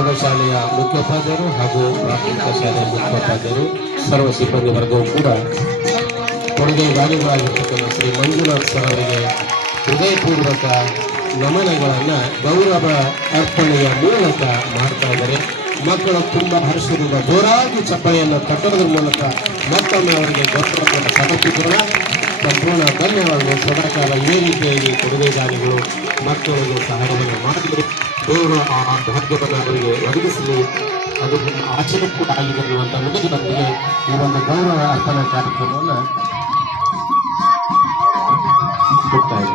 ಪ್ರೌಢಶಾಲೆಯ ಮುಖ್ಯೋಪಾಧ್ಯಾಯರು ಹಾಗೂ ಪ್ರಾಥಮಿಕ ಶಾಲೆಯ ಮುಖ್ಯೋಪಾಧ್ಯಾಯರು ಸರ್ವ ಸಿಬ್ಬಂದಿ ವರ್ಗವೂ ಕೂಡ ಕೊಡುಗೆ ದಾನಿಗಳಾಗಿರ್ತಕ್ಕಂಥ ಶ್ರೀ ಮಂಜುನಾಥ್ ಸರ್ ಅವರಿಗೆ ಹೃದಯಪೂರ್ವಕ ನಮನಗಳನ್ನು ಗೌರವ ಅರ್ಪಣೆಯ ಮೂಲಕ ಮಾಡ್ತಾ ಇದ್ದಾರೆ. ಮಕ್ಕಳು ತುಂಬ ಹರ್ಷದಿಂದ ಜೋರಾಗಿ ಚಪ್ಪಳೆಯನ್ನು ತಟ್ಟೋದ್ರ ಮೂಲಕ ಮತ್ತೊಮ್ಮೆ ಅವರಿಗೆ ಗೌರವವನ್ನು ಸಮರ್ಪಿಸೋಣ. ಸಂಪೂರ್ಣ ಧನ್ಯವಾದಗಳು. ಸದಾಕಾಲ ಇದೇ ರೀತಿಯಾಗಿ ಕೊಡುಗೆದಾನಿಗಳು ಮಕ್ಕಳಿಗೆ ಸಹಾಯವನ್ನು ಮಾಡಿದರು. ದೇವರು ಆ ಭಾಗ್ಯವನ್ನು ಅವರಿಗೆ ಒದಗಿಸಲಿ. ಅದರಿಂದ ಆಚರಣೆ ಕೂಡ ಆಗಿದೆ ಅನ್ನುವಂಥ ಮುಗಿದೊಂದಿಗೆ ಈ ಒಂದು ಗೌರವ ಅರ್ಪಣಾ ಕಾರ್ಯಕ್ರಮವನ್ನು ಮುಕ್ತಾಯ.